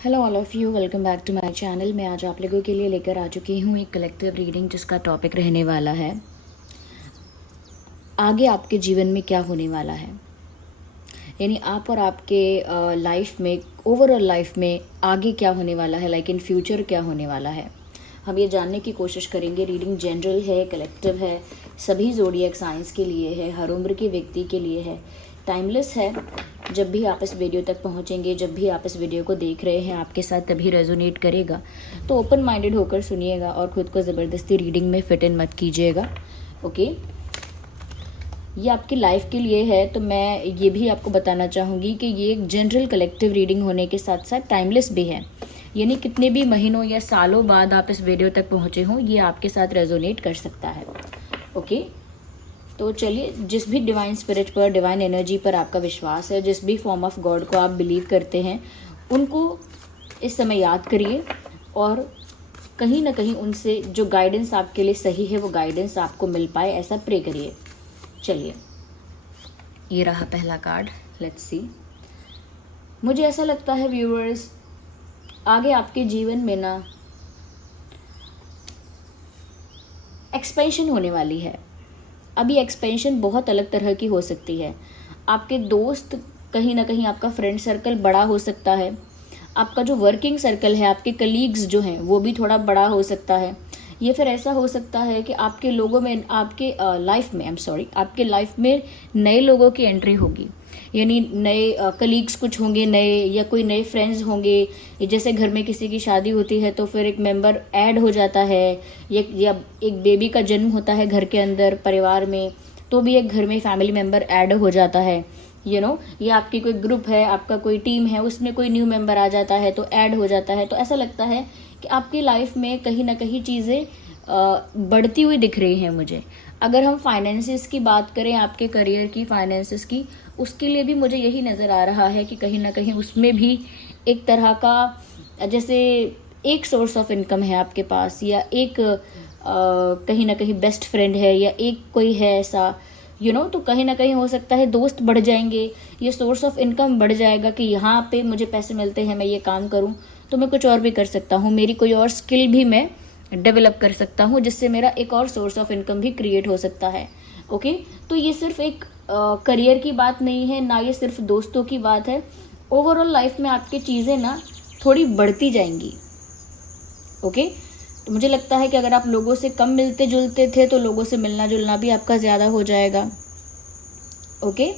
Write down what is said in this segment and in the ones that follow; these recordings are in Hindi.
Hello all of you, welcome back to my channel. मैं आज आप लोगों के लिए लेकर आ चुकी हूँ एक कलेक्टिव रीडिंग जिसका टॉपिक रहने वाला है आगे आपके जीवन में क्या होने वाला है। यानी आप और आपके लाइफ में, ओवरऑल लाइफ में आगे क्या होने वाला है, लाइक इन फ्यूचर क्या होने वाला है, हम ये जानने की कोशिश करेंगे। रीडिंग जनरल है, कलेक्टिव है, सभी ज़ोडिएक साइंस के लिए है, हर उम्र के व्यक्ति के लिए है, टाइमलेस है। जब भी आप इस वीडियो तक पहुंचेंगे, जब भी आप इस वीडियो को देख रहे हैं, आपके साथ तभी रेजोनेट करेगा। तो ओपन माइंडेड होकर सुनिएगा और ख़ुद को ज़बरदस्ती रीडिंग में फिट इन मत कीजिएगा। ओके, ये आपकी लाइफ के लिए है। तो मैं ये भी आपको बताना चाहूँगी कि ये एक जनरल कलेक्टिव रीडिंग होने के साथ साथ टाइमलेस भी है। यानी कितने भी महीनों या सालों बाद आप इस वीडियो तक पहुँचे हों, ये आपके साथ रेजोनेट कर सकता है। ओके, तो चलिए, जिस भी डिवाइन स्पिरिट पर, डिवाइन एनर्जी पर आपका विश्वास है, जिस भी फॉर्म ऑफ गॉड को आप बिलीव करते हैं, उनको इस समय याद करिए और कहीं ना कहीं उनसे जो गाइडेंस आपके लिए सही है वो गाइडेंस आपको मिल पाए, ऐसा प्रे करिए। चलिए, ये रहा पहला कार्ड, लेट्स सी। मुझे ऐसा लगता है व्यूअर्स, आगे आपके जीवन में ना एक्सपेंशन होने वाली है। अभी एक्सपेंशन बहुत अलग तरह की हो सकती है। आपके दोस्त, कहीं ना कहीं आपका फ्रेंड सर्कल बड़ा हो सकता है। आपका जो वर्किंग सर्कल है, आपके कलीग्स जो हैं, वो भी थोड़ा बड़ा हो सकता है। ये फिर ऐसा हो सकता है कि आपके लोगों में, आपके लाइफ में, आपके लाइफ में नए लोगों की एंट्री होगी। यानी नए कलीग्स कुछ होंगे, नए, या कोई नए फ्रेंड्स होंगे। जैसे घर में किसी की शादी होती है तो फिर एक मेंबर ऐड हो जाता है, या एक बेबी का जन्म होता है घर के अंदर, परिवार में, तो भी एक घर में फैमिली मेंबर ऐड हो जाता है। या आपकी कोई ग्रुप है, आपका कोई टीम है, उसमें कोई न्यू मेंबर आ जाता है तो ऐड हो जाता है। तो ऐसा लगता है कि आपकी लाइफ में कहीं ना कहीं चीज़ें बढ़ती हुई दिख रही हैं मुझे। अगर हम फाइनेंसिस की बात करें, आपके करियर की, फाइनेंसिस की, उसके लिए भी मुझे यही नज़र आ रहा है कि कहीं ना कहीं उसमें भी एक तरह का, जैसे एक सोर्स ऑफ इनकम है आपके पास, या एक कहीं ना कहीं बेस्ट फ्रेंड है, या एक कोई है ऐसा, तो कहीं ना कहीं हो सकता है दोस्त बढ़ जाएंगे, ये सोर्स ऑफ इनकम बढ़ जाएगा कि यहाँ पे मुझे पैसे मिलते हैं, मैं ये काम करूँ तो मैं कुछ और भी कर सकता हूँ, मेरी कोई और स्किल भी मैं डेवलप कर सकता हूँ, जिससे मेरा एक और सोर्स ऑफ इनकम भी क्रिएट हो सकता है। ओके, तो ये सिर्फ एक करियर की बात नहीं है, ना ये सिर्फ दोस्तों की बात है। ओवरऑल लाइफ में आपकी चीज़ें ना थोड़ी बढ़ती जाएंगी। ओके, तो मुझे लगता है कि अगर आप लोगों से कम मिलते जुलते थे तो लोगों से मिलना जुलना भी आपका ज़्यादा हो जाएगा। ओके,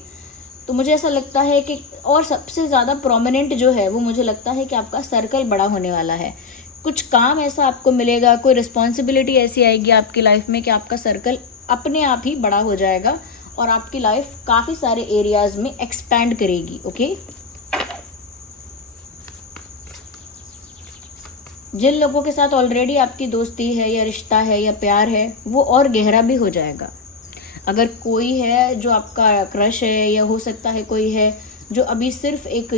तो मुझे ऐसा लगता है कि, और सबसे ज़्यादा प्रोमिनेंट जो है वो मुझे लगता है कि आपका सर्कल बड़ा होने वाला है। कुछ काम ऐसा आपको मिलेगा, कोई रिस्पॉन्सिबिलिटी ऐसी आएगी आपकी लाइफ में कि आपका सर्कल अपने आप ही बड़ा हो जाएगा और आपकी लाइफ काफ़ी सारे एरियाज में एक्सपैंड करेगी। ओके, जिन लोगों के साथ ऑलरेडी आपकी दोस्ती है, या रिश्ता है, या प्यार है, वो और गहरा भी हो जाएगा। अगर कोई है जो आपका क्रश है, या हो सकता है कोई है जो अभी सिर्फ एक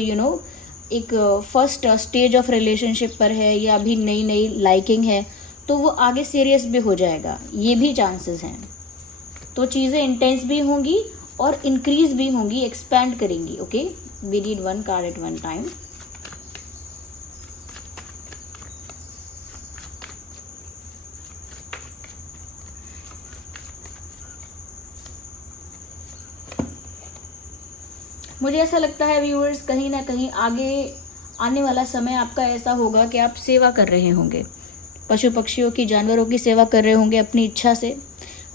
एक फर्स्ट स्टेज ऑफ रिलेशनशिप पर है, या अभी नई नई लाइकिंग है, तो वो आगे सीरियस भी हो जाएगा, ये भी चांसेस हैं। तो चीज़ें इंटेंस भी होंगी और इंक्रीज भी होंगी, एक्सपैंड करेंगी। Okay, we need one card at one time. मुझे ऐसा लगता है व्यूअर्स, कहीं ना कहीं आगे आने वाला समय आपका ऐसा होगा कि आप सेवा कर रहे होंगे, पशु पक्षियों की, जानवरों की सेवा कर रहे होंगे अपनी इच्छा से।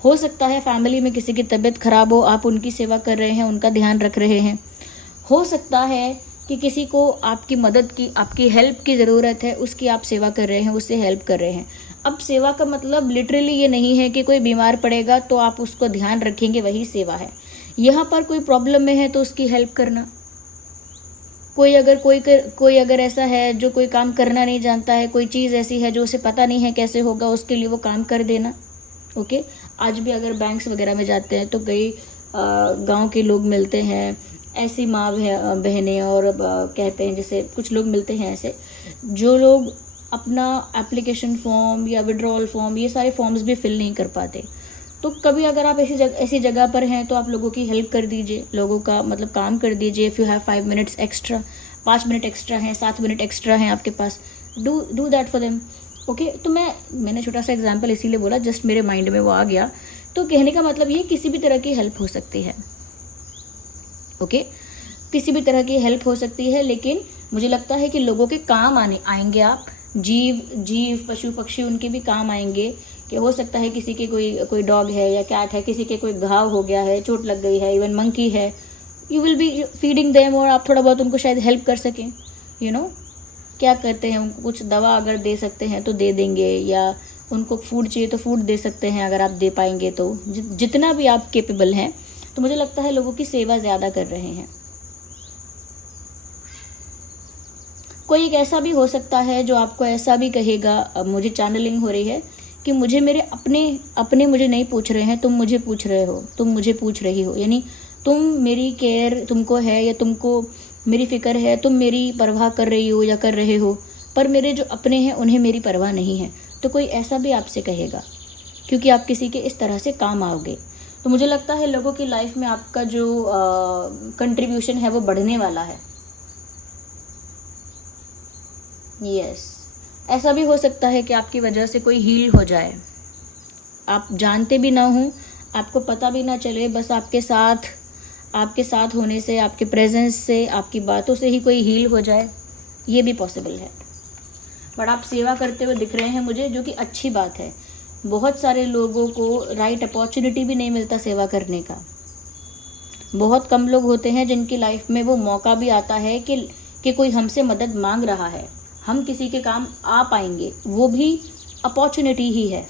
हो सकता है फैमिली में किसी की तबीयत खराब हो, आप उनकी सेवा कर रहे हैं, उनका ध्यान रख रहे हैं। हो सकता है कि किसी को आपकी मदद की, आपकी हेल्प की ज़रूरत है, उसकी आप सेवा कर रहे हैं, उससे हेल्प कर रहे हैं। अब सेवा का मतलब लिटरली ये नहीं है कि कोई बीमार पड़ेगा तो आप उसको ध्यान रखेंगे, वही सेवा है। यहाँ पर कोई प्रॉब्लम में है तो उसकी हेल्प करना। कोई अगर ऐसा है जो कोई काम करना नहीं जानता है, कोई चीज़ ऐसी है जो उसे पता नहीं है कैसे होगा, उसके लिए वो काम कर देना। ओके, आज भी अगर बैंक्स वगैरह में जाते हैं तो कई गांव के लोग मिलते हैं, ऐसी माँ बहनें, और कहते हैं, जैसे कुछ लोग मिलते हैं ऐसे, जो लोग अपना एप्लीकेशन फॉर्म या विड्रॉल फॉर्म, ये सारे फॉर्म्स भी फिल नहीं कर पाते। तो कभी अगर आप ऐसी जगह पर हैं तो आप लोगों की हेल्प कर दीजिए, लोगों का मतलब काम कर दीजिए। If you have 5 minutes extra, 5 minute extra हैं, 7 मिनट एक्स्ट्रा हैं आपके पास, do that for them. Okay, तो मैंने छोटा सा एग्जाम्पल इसीलिए बोला, जस्ट मेरे माइंड में वो आ गया। तो कहने का मतलब ये किसी भी तरह की हेल्प हो सकती है। ओके, किसी भी तरह की हेल्प हो सकती है, लेकिन मुझे लगता है कि लोगों के काम आएंगे आप, जीव पशु पक्षी उनके भी काम आएंगे। कि हो सकता है किसी के कोई डॉग है या कैट है, किसी के कोई घाव हो गया है, चोट लग गई है, इवन मंकी है, you will B feeding them, और आप थोड़ा बहुत उनको शायद हेल्प कर सकें। यू नो क्या करते हैं, उनको कुछ दवा अगर दे सकते हैं तो दे देंगे, या उनको फूड चाहिए तो फूड दे सकते हैं अगर आप दे पाएंगे तो, जितना भी आप केपेबल हैं। तो मुझे लगता है लोगों की सेवा ज़्यादा कर रहे हैं। कोई एक ऐसा भी हो सकता है जो आपको ऐसा भी कहेगा, अब मुझे चैनलिंग हो रही है कि मुझे मेरे अपने मुझे नहीं पूछ रहे हैं, तुम मुझे पूछ रहे हो, तुम मुझे पूछ रही हो, यानी तुम मेरी केयर तुमको है, या तुमको मेरी फिक्र है, तुम मेरी परवाह कर रही हो या कर रहे हो, पर मेरे जो अपने हैं उन्हें मेरी परवाह नहीं है। तो कोई ऐसा भी आपसे कहेगा, क्योंकि आप किसी के इस तरह से काम आओगे। तो मुझे लगता है लोगों की लाइफ में आपका जो कंट्रीब्यूशन है वो बढ़ने वाला है। यस, ऐसा भी हो सकता है कि आपकी वजह से कोई हील हो जाए, आप जानते भी ना हो, आपको पता भी ना चले, बस आपके साथ होने से, आपके प्रेजेंस से, आपकी बातों से ही कोई हील हो जाए, ये भी पॉसिबल है। बट आप सेवा करते हुए दिख रहे हैं मुझे, जो कि अच्छी बात है। बहुत सारे लोगों को राइट अपॉर्चुनिटी भी नहीं मिलता सेवा करने का। बहुत कम लोग होते हैं जिनकी लाइफ में वो मौका भी आता है कि कोई हमसे मदद मांग रहा है, हम किसी के काम आ पाएंगे, वो भी अपॉर्चुनिटी ही है।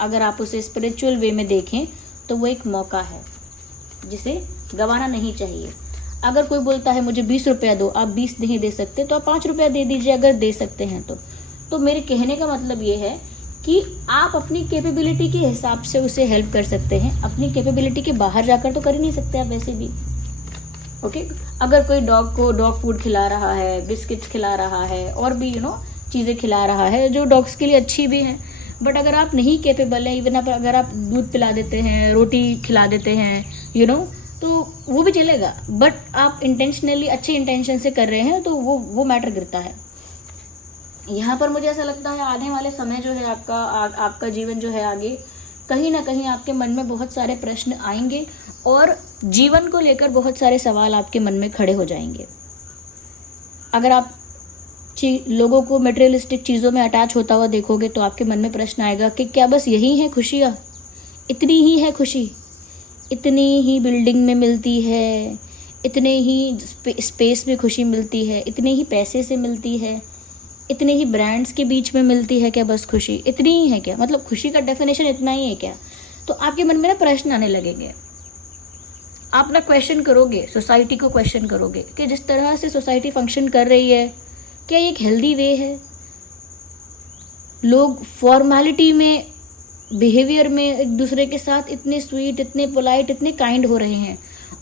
अगर आप उसे स्पिरिचुअल वे में देखें तो वो एक मौका है जिसे गंवाना नहीं चाहिए। अगर कोई बोलता है मुझे 20 रुपया दो, आप 20 नहीं दे सकते तो आप 5 रुपया दे दीजिए, अगर दे सकते हैं तो मेरे कहने का मतलब ये है कि आप अपनी कैपेबिलिटी के हिसाब से उसे हेल्प कर सकते हैं। अपनी कैपेबिलिटी के बाहर जाकर तो कर ही नहीं सकते आप वैसे भी। ओके, अगर कोई डॉग को डॉग फूड खिला रहा है, बिस्किट्स खिला रहा है, और भी चीज़ें खिला रहा है जो डॉग्स के लिए अच्छी भी हैं, बट अगर आप नहीं कैपेबल हैं, इवन अगर आप दूध पिला देते हैं, रोटी खिला देते हैं, तो वो भी चलेगा। बट आप इंटेंशनली अच्छे इंटेंशन से कर रहे हैं तो वो मैटर करता है। यहाँ पर मुझे ऐसा लगता है आने वाले समय जो है आपका जीवन जो है आगे, कहीं ना कहीं आपके मन में बहुत सारे प्रश्न आएंगे और जीवन को लेकर बहुत सारे सवाल आपके मन में खड़े हो जाएंगे। अगर आप लोगों को मटेरियलिस्टिक चीज़ों में अटैच होता हुआ देखोगे तो आपके मन में प्रश्न आएगा कि क्या बस यही है खुशियाँ, इतनी ही है खुशी, इतनी ही बिल्डिंग में मिलती है, इतने ही स्पेस में खुशी मिलती है, इतने ही पैसे से मिलती है, इतने ही ब्रांड्स के बीच में मिलती है क्या बस खुशी, इतनी ही है क्या? मतलब खुशी का डेफिनेशन इतना ही है क्या? तो आपके मन में ना प्रश्न आने लगेंगे। आप ना क्वेश्चन करोगे, सोसाइटी को क्वेश्चन करोगे कि जिस तरह से सोसाइटी फंक्शन कर रही है क्या ये एक हेल्दी वे है? लोग फॉर्मेलिटी में, बिहेवियर में एक दूसरे के साथ इतने स्वीट, इतने पोलाइट, इतने काइंड हो रहे हैं,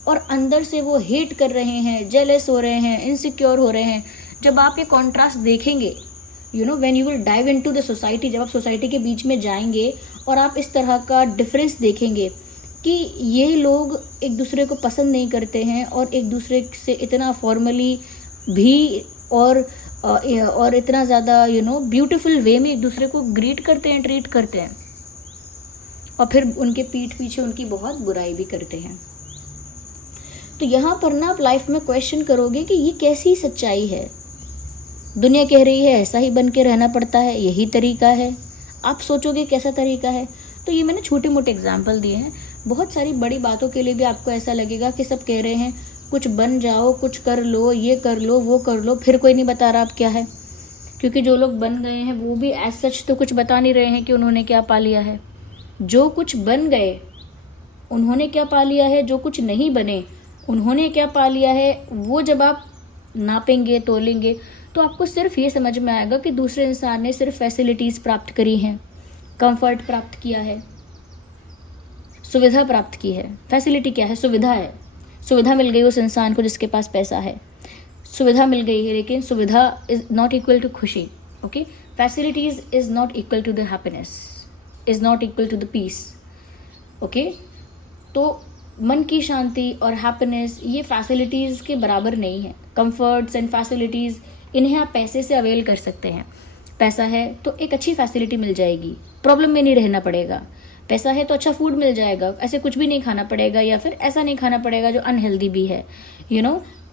और अंदर से वो हेट कर रहे हैं, जेलस हो रहे हैं, इनसिक्योर हो रहे हैं। जब आप ये कॉन्ट्रास्ट देखेंगे, when you will dive into the society, जब आप सोसाइटी के बीच में जाएंगे और आप इस तरह का डिफरेंस देखेंगे कि ये लोग एक दूसरे को पसंद नहीं करते हैं और एक दूसरे से इतना फॉर्मली भी और इतना ज़्यादा ब्यूटीफुल वे में एक दूसरे को ग्रीट करते हैं, ट्रीट करते हैं, और फिर उनके पीठ पीछे उनकी बहुत बुराई भी करते हैं। तो यहाँ पर ना आप लाइफ में क्वेश्चन करोगे कि ये कैसी सच्चाई है? दुनिया कह रही है ऐसा ही बन के रहना पड़ता है, यही तरीका है। आप सोचोगे कैसा तरीका है? तो ये मैंने छोटे मोटे एग्जाम्पल दिए हैं। बहुत सारी बड़ी बातों के लिए भी आपको ऐसा लगेगा कि सब कह रहे हैं कुछ बन जाओ, कुछ कर लो, ये कर लो, वो कर लो, फिर कोई नहीं बता रहा आप क्या है, क्योंकि जो लोग बन गए हैं वो भी एज सच तो कुछ बता नहीं रहे हैं कि उन्होंने क्या पा लिया है। जो कुछ बन गए उन्होंने क्या पा लिया है, जो कुछ नहीं बने उन्होंने क्या पा लिया है, वो जब आप नापेंगे, तोलेंगे, तो आपको सिर्फ ये समझ में आएगा कि दूसरे इंसान ने सिर्फ फैसिलिटीज़ प्राप्त करी हैं, कंफर्ट प्राप्त किया है, सुविधा प्राप्त की है। फैसिलिटी क्या है? सुविधा है। सुविधा मिल गई उस इंसान को जिसके पास पैसा है, सुविधा मिल गई है, लेकिन सुविधा इज़ नॉट इक्वल टू खुशी। Okay, facilities is not equal to the happiness, is not equal to the peace. Okay, तो मन की शांति और हैप्पीनेस ये फैसिलिटीज़ के बराबर नहीं है। कंफर्ट्स एंड फैसिलिटीज़ इन्हें आप पैसे से अवेल कर सकते हैं। पैसा है तो एक अच्छी फैसिलिटी मिल जाएगी, प्रॉब्लम में नहीं रहना पड़ेगा। पैसा है तो अच्छा फूड मिल जाएगा, ऐसे कुछ भी नहीं खाना पड़ेगा, या फिर ऐसा नहीं खाना पड़ेगा जो अनहेल्दी भी है।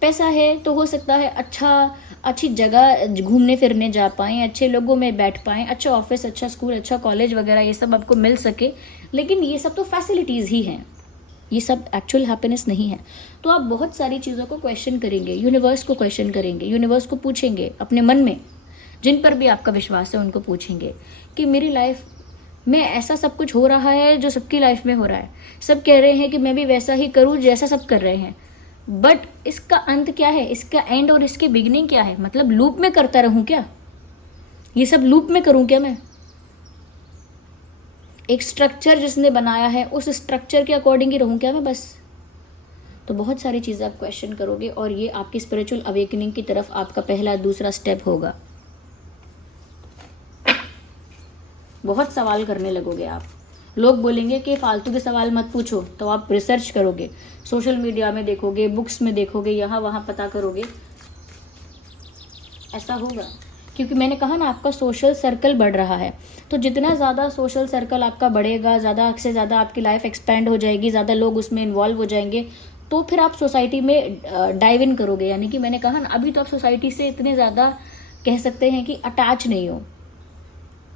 पैसा है तो हो सकता है अच्छी जगह घूमने फिरने जा पाएँ, अच्छे लोगों में बैठ पाएँ, अच्छा ऑफिस, अच्छा स्कूल, अच्छा कॉलेज वगैरह ये सब आपको मिल सके। लेकिन ये सब तो फैसिलिटीज़ ही हैं, ये सब एक्चुअल हैप्पीनेस नहीं है। तो आप बहुत सारी चीज़ों को क्वेश्चन करेंगे, यूनिवर्स को क्वेश्चन करेंगे, यूनिवर्स को पूछेंगे अपने मन में, जिन पर भी आपका विश्वास है उनको पूछेंगे कि मेरी लाइफ में ऐसा सब कुछ हो रहा है जो सबकी लाइफ में हो रहा है। सब कह रहे हैं कि मैं भी वैसा ही करूँ जैसा सब कर रहे हैं, बट इसका अंत क्या है, इसका एंड और इसकी बिगिनिंग क्या है? मतलब लूप में करता रहूं क्या? ये सब लूप में करूं क्या मैं? एक स्ट्रक्चर जिसने बनाया है उस स्ट्रक्चर के अकॉर्डिंग ही रहूं क्या मैं बस? तो बहुत सारी चीज़ें आप क्वेश्चन करोगे और ये आपकी स्पिरिचुअल अवेकनिंग की तरफ आपका पहला दूसरा स्टेप होगा। बहुत सवाल करने लगोगे आप। लोग बोलेंगे कि फालतू के सवाल मत पूछो, तो आप रिसर्च करोगे, सोशल मीडिया में देखोगे, बुक्स में देखोगे, यहाँ वहाँ पता करोगे, ऐसा होगा। क्योंकि मैंने कहा ना, आपका सोशल सर्कल बढ़ रहा है। तो जितना ज़्यादा सोशल सर्कल आपका बढ़ेगा, ज़्यादा से ज़्यादा आपकी लाइफ एक्सपेंड हो जाएगी, ज़्यादा लोग उसमें इन्वॉल्व हो जाएंगे, तो फिर आप सोसाइटी में डाइव इन करोगे। यानी कि मैंने कहा ना, अभी तो आप सोसाइटी से इतने ज़्यादा कह सकते हैं कि अटैच नहीं हो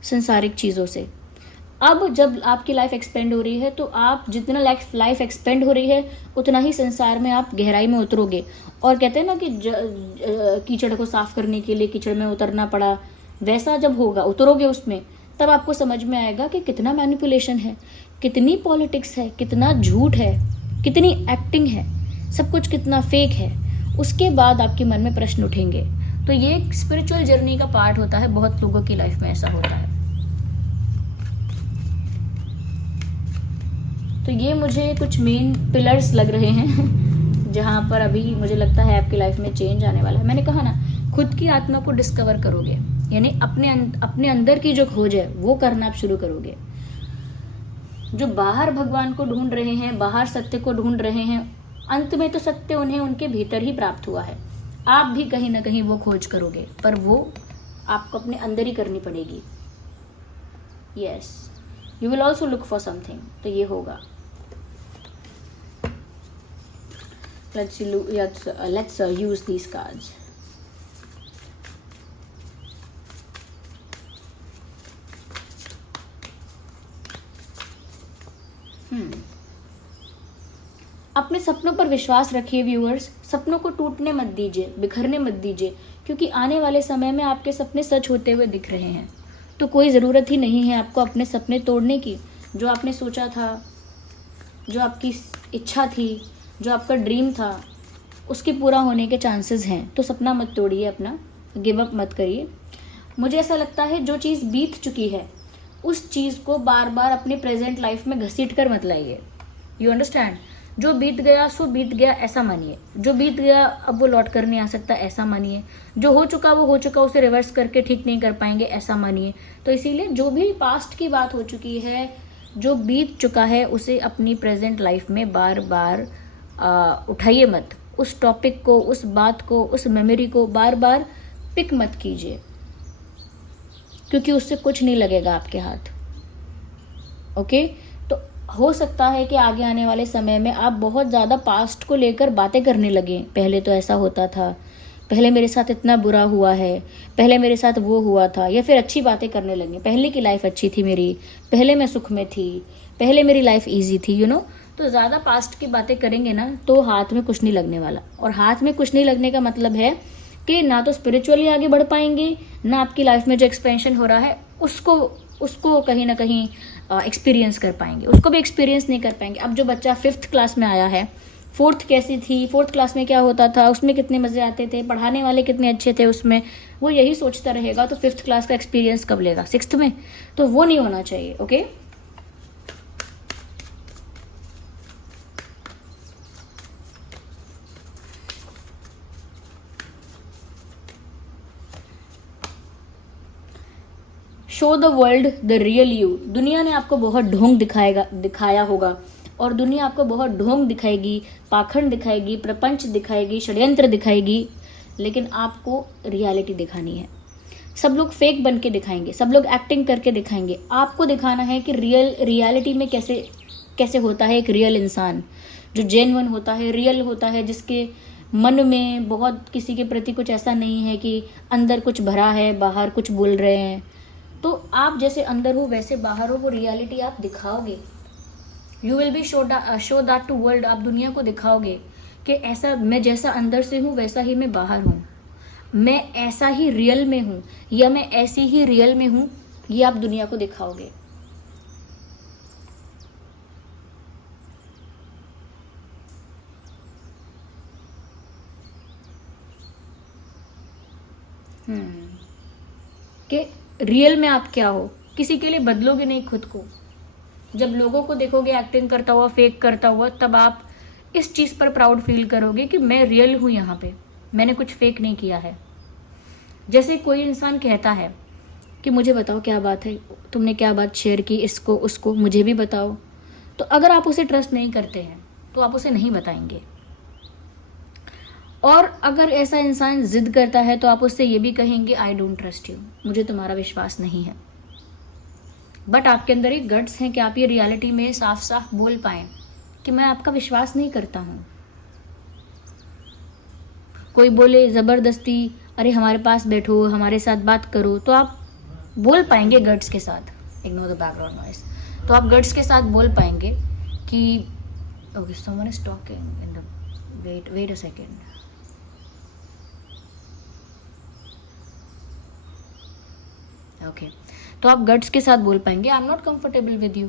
संसारिक चीज़ों से। अब जब आपकी लाइफ एक्सपेंड हो रही है, तो आप जितना लाइफ एक्सपेंड हो रही है उतना ही संसार में आप गहराई में उतरोगे। और कहते हैं ना कि कीचड़ को साफ करने के लिए कीचड़ में उतरना पड़ा, वैसा जब होगा, उतरोगे उसमें, तब आपको समझ में आएगा कि कितना मैनिपुलेशन है, कितनी पॉलिटिक्स है, कितना झूठ है, कितनी एक्टिंग है, सब कुछ कितना फेक है। उसके बाद आपके मन में प्रश्न उठेंगे। तो ये एक स्पिरिचुअल जर्नी का पार्ट होता है, बहुत लोगों की लाइफ में ऐसा होता है। तो ये मुझे कुछ मेन पिलर्स लग रहे हैं जहाँ पर अभी मुझे लगता है आपकी लाइफ में चेंज आने वाला है। मैंने कहा ना, खुद की आत्मा को डिस्कवर करोगे, यानी अपने अंदर की जो खोज है वो करना आप शुरू करोगे। जो बाहर भगवान को ढूंढ रहे हैं, बाहर सत्य को ढूंढ रहे हैं, अंत में तो सत्य उन्हें उनके भीतर ही प्राप्त हुआ है। आप भी कहीं ना कहीं वो खोज करोगे, पर वो आपको अपने अंदर ही करनी पड़ेगी। Yes, you will also look for something. तो ये होगा। let's use these cards. अपने सपनों पर विश्वास रखिए व्यूअर्स। सपनों को टूटने मत दीजिए, बिखरने मत दीजिए, क्योंकि आने वाले समय में आपके सपने सच होते हुए दिख रहे हैं। तो कोई ज़रूरत ही नहीं है आपको अपने सपने तोड़ने की। जो आपने सोचा था, जो आपकी इच्छा थी, जो आपका ड्रीम था, उसके पूरा होने के चांसेस हैं। तो सपना मत तोड़िए, अपना गिव अप मत करिए। मुझे ऐसा लगता है जो चीज़ बीत चुकी है उस चीज़ को बार बार अपने प्रेजेंट लाइफ में घसीट कर मत लाइए। You understand? जो बीत गया सो बीत गया, ऐसा मानिए। जो बीत गया अब वो लौट कर नहीं आ सकता, ऐसा मानिए। जो हो चुका वो हो चुका, उसे रिवर्स करके ठीक नहीं कर पाएंगे, ऐसा मानिए। तो इसीलिए जो भी पास्ट की बात हो चुकी है, जो बीत चुका है, उसे अपनी प्रेजेंट लाइफ में बार बार उठाइए मत। उस टॉपिक को, उस बात को, उस मेमोरी को बार बार पिक मत कीजिए, क्योंकि उससे कुछ नहीं लगेगा आपके हाथ। ओके? तो हो सकता है कि आगे आने वाले समय में आप बहुत ज़्यादा पास्ट को लेकर बातें करने लगें। पहले तो ऐसा होता था, पहले मेरे साथ इतना बुरा हुआ है, पहले मेरे साथ वो हुआ था, या फिर अच्छी बातें करने लगे। पहले की लाइफ अच्छी थी मेरी, पहले मैं सुख में थी, पहले मेरी लाइफ ईजी थी, तो ज़्यादा पास्ट की बातें करेंगे ना, तो हाथ में कुछ नहीं लगने वाला। और हाथ में कुछ नहीं लगने का मतलब है कि ना तो स्पिरिचुअली आगे बढ़ पाएंगे, ना आपकी लाइफ में जो एक्सपेंशन हो रहा है उसको कहीं ना कहीं एक्सपीरियंस कर पाएंगे, उसको भी एक्सपीरियंस नहीं कर पाएंगे। अब जो बच्चा 5th क्लास में आया है, 4th कैसी थी, 4th क्लास में क्या होता था, उसमें कितने मज़े आते थे, पढ़ाने वाले कितने अच्छे थे उसमें, वो यही सोचता रहेगा, तो 5th क्लास का एक्सपीरियंस कब लेगा? 6th में? तो वो नहीं होना चाहिए। Okay? Show the world the real you. दुनिया ने आपको बहुत ढोंग दिखाया होगा और दुनिया आपको बहुत ढोंग दिखाएगी, पाखंड दिखाएगी, प्रपंच दिखाएगी, षड्यंत्र दिखाएगी, लेकिन आपको रियलिटी दिखानी है। सब लोग फेक बन के दिखाएंगे, सब लोग एक्टिंग करके दिखाएंगे, आपको दिखाना है कि रियलिटी में कैसे होता है एक रियल इंसान, जो जेन्युइन होता है, रियल होता है, जिसके मन में बहुत किसी के प्रति कुछ ऐसा नहीं है कि अंदर कुछ भरा है, बाहर कुछ बोल रहे हैं। तो आप जैसे अंदर हो वैसे बाहर हो, वो रियलिटी आप दिखाओगे। You will be show that to world. आप दुनिया को दिखाओगे कि ऐसा मैं जैसा अंदर से हूँ वैसा ही मैं बाहर हूँ, मैं ऐसा ही रियल में हूँ या मैं ऐसी ही रियल में हूँ, ये आप दुनिया को दिखाओगे। कि रियल में आप क्या हो, किसी के लिए बदलोगे नहीं खुद को। जब लोगों को देखोगे एक्टिंग करता हुआ, फेक करता हुआ, तब आप इस चीज़ पर प्राउड फील करोगे कि मैं रियल हूँ, यहाँ पे मैंने कुछ फेक नहीं किया है। जैसे कोई इंसान कहता है कि मुझे बताओ क्या बात है, तुमने क्या बात शेयर की, इसको उसको मुझे भी बताओ, तो अगर आप उसे ट्रस्ट नहीं करते हैं तो आप उसे नहीं बताएंगे। और अगर ऐसा इंसान जिद करता है तो आप उससे ये भी कहेंगे आई डोंट ट्रस्ट यू, मुझे तुम्हारा विश्वास नहीं है। बट आपके अंदर एक गट्स हैं कि आप ये रियलिटी में साफ साफ बोल पाएं कि मैं आपका विश्वास नहीं करता हूँ। कोई बोले ज़बरदस्ती अरे हमारे पास बैठो, हमारे साथ बात करो, तो आप बोल पाएंगे गट्स के साथ। Ignore the background noise. तो आप गट्स के साथ बोल पाएंगे कि okay someone is talking in the wait a second. Okay तो आप गट्स के साथ बोल पाएंगे I am not comfortable with you.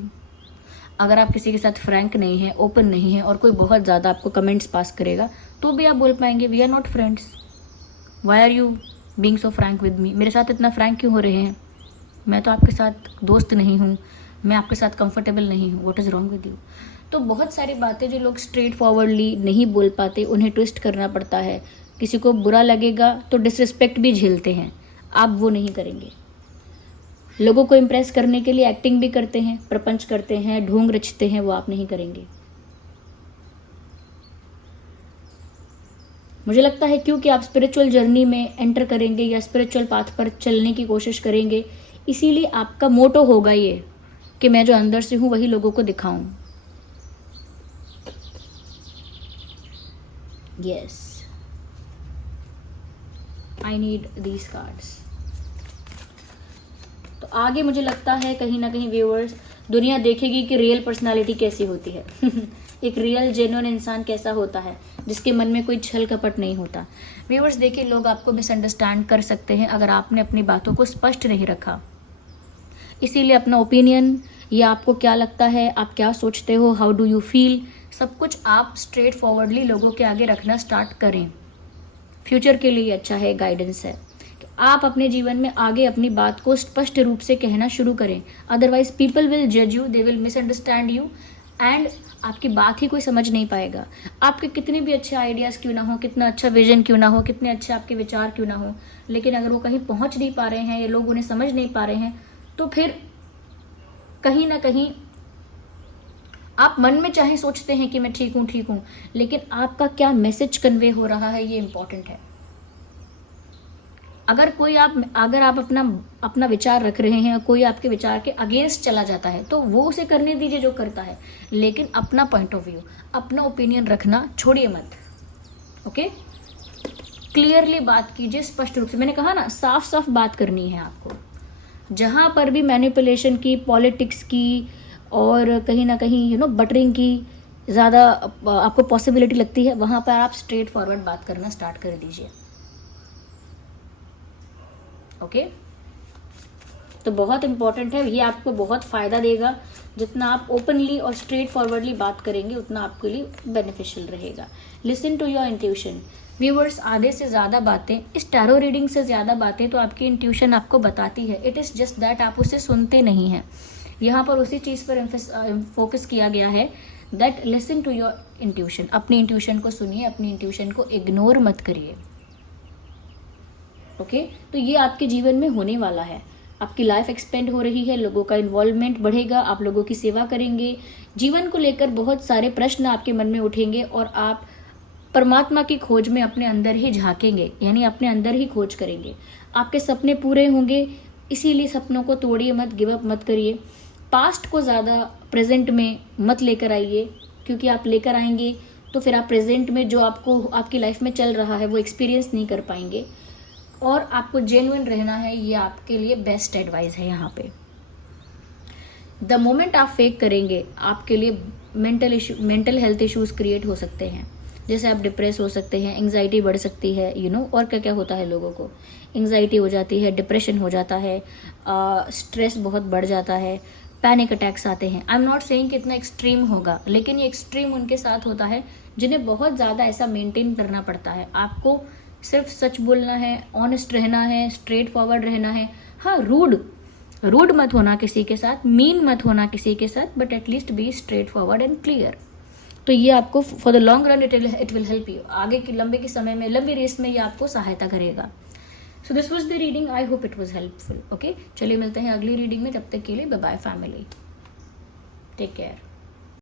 अगर आप किसी के साथ फ्रैंक नहीं है, ओपन नहीं है और कोई बहुत ज़्यादा आपको कमेंट्स पास करेगा तो भी आप बोल पाएंगे we are not friends, why are you being so frank with me. मेरे साथ इतना फ्रैंक क्यों हो रहे हैं, मैं तो आपके साथ दोस्त नहीं हूँ, मैं आपके साथ कंफर्टेबल नहीं हूँ, what is wrong with you. तो बहुत सारी बातें जो लोग स्ट्रेट फॉरवर्डली नहीं बोल पाते, उन्हें ट्विस्ट करना पड़ता है। किसी को बुरा लगेगा तो डिसरिस्पेक्ट भी झेलते हैं, आप वो नहीं करेंगे। लोगों को इम्प्रेस करने के लिए एक्टिंग भी करते हैं, प्रपंच करते हैं, ढोंग रचते हैं, वो आप नहीं करेंगे। मुझे लगता है क्योंकि आप स्पिरिचुअल जर्नी में एंटर करेंगे या स्पिरिचुअल पाथ पर चलने की कोशिश करेंगे, इसीलिए आपका मोटो होगा ये कि मैं जो अंदर से हूं वही लोगों को दिखाऊं। Yes, I need these cards. तो आगे मुझे लगता है कहीं ना कहीं व्यूअर्स, दुनिया देखेगी कि रियल पर्सनालिटी कैसी होती है एक रियल जेन्युइन इंसान कैसा होता है जिसके मन में कोई छल कपट नहीं होता। व्यूअर्स देखिए, लोग आपको मिसअंडरस्टैंड कर सकते हैं अगर आपने अपनी बातों को स्पष्ट नहीं रखा। इसीलिए अपना ओपिनियन या आपको क्या लगता है, आप क्या सोचते हो, हाउ डू यू फील, सब कुछ आप स्ट्रेट फॉरवर्डली लोगों के आगे रखना स्टार्ट करें। फ्यूचर के लिए अच्छा है, गाइडेंस है। आप अपने जीवन में आगे अपनी बात को स्पष्ट रूप से कहना शुरू करें, अदरवाइज पीपल विल जज you, they will misunderstand you and आपकी बात ही कोई समझ नहीं पाएगा। आपके कितने भी अच्छे आइडियाज़ क्यों ना हो, कितना अच्छा विजन क्यों ना हो, कितने अच्छे आपके विचार क्यों ना हो, लेकिन अगर वो कहीं पहुंच नहीं पा रहे हैं या लोग उन्हें समझ नहीं पा रहे हैं, तो फिर कहीं ना कहीं आप मन में चाहे सोचते हैं कि मैं ठीक हूँ, लेकिन आपका क्या मैसेज कन्वे हो रहा है ये इंपॉर्टेंट है। अगर आप अपना विचार रख रहे हैं, कोई आपके विचार के अगेंस्ट चला जाता है तो वो उसे करने दीजिए जो करता है, लेकिन अपना पॉइंट ऑफ व्यू, अपना ओपिनियन रखना छोड़िए मत। ओके, क्लियरली बात कीजिए, स्पष्ट रूप से। मैंने कहा ना, साफ साफ बात करनी है आपको। जहां पर भी मैनिपुलेशन की, पॉलिटिक्स की और कहीं ना कहीं बटरिंग की ज़्यादा आपको पॉसिबिलिटी लगती है, वहां पर आप स्ट्रेट फॉरवर्ड बात करना स्टार्ट कर दीजिए। ओके, तो बहुत इंपॉर्टेंट है ये, आपको बहुत फ़ायदा देगा। जितना आप ओपनली और स्ट्रेट फॉरवर्डली बात करेंगे उतना आपके लिए बेनिफिशियल रहेगा। Listen to your intuition. Viewers, आधे से ज़्यादा बातें, इस टैरो रीडिंग से ज़्यादा बातें तो आपकी इंट्यूशन आपको बताती है। इट इज़ जस्ट दैट आप उसे सुनते नहीं हैं। यहाँ पर उसी चीज़ पर फोकस किया गया है, that listen to your intuition. अपनी इंट्यूशन को सुनिए, अपनी इंट्यूशन को इग्नोर मत करिए। ओके, तो ये आपके जीवन में होने वाला है। आपकी लाइफ एक्सपेंड हो रही है, लोगों का इन्वॉल्वमेंट बढ़ेगा, आप लोगों की सेवा करेंगे, जीवन को लेकर बहुत सारे प्रश्न आपके मन में उठेंगे और आप परमात्मा की खोज में अपने अंदर ही झांकेंगे, यानी अपने अंदर ही खोज करेंगे। आपके सपने पूरे होंगे, इसीलिए सपनों को तोड़िए मत, गिव अप मत करिए। पास्ट को ज़्यादा प्रेजेंट में मत लेकर आइए, क्योंकि आप लेकर आएंगे तो फिर आप प्रेजेंट में जो आपको आपकी लाइफ में चल रहा है वो एक्सपीरियंस नहीं कर पाएंगे। और आपको जेन्युइन रहना है, ये आपके लिए बेस्ट एडवाइस है यहाँ पे। द मोमेंट आप फेक करेंगे आपके लिए मेंटल हेल्थ इश्यूज क्रिएट हो सकते हैं। जैसे आप डिप्रेस हो सकते हैं, एंग्जाइटी बढ़ सकती है, और क्या क्या होता है लोगों को, एंग्जाइटी हो जाती है, डिप्रेशन हो जाता है, स्ट्रेस बहुत बढ़ जाता है, पैनिक अटैक्स आते हैं। आई एम नॉट सेइंग कि इतना एक्सट्रीम होगा, लेकिन ये एक्सट्रीम उनके साथ होता है जिन्हें बहुत ज़्यादा ऐसा मेंटेन करना पड़ता है। आपको सिर्फ सच बोलना है, ऑनेस्ट रहना है, स्ट्रेट फॉरवर्ड रहना है। हाँ, रूड मत होना किसी के साथ, मीन मत होना किसी के साथ, but at least be straight forward and clear. तो ये आपको for the long run it will help you. आगे की लंबी रेस में ये आपको सहायता करेगा। So this was the reading, I hope it was helpful. Okay, चलिए मिलते हैं अगली रीडिंग में, तब तक के लिए bye bye family, take care.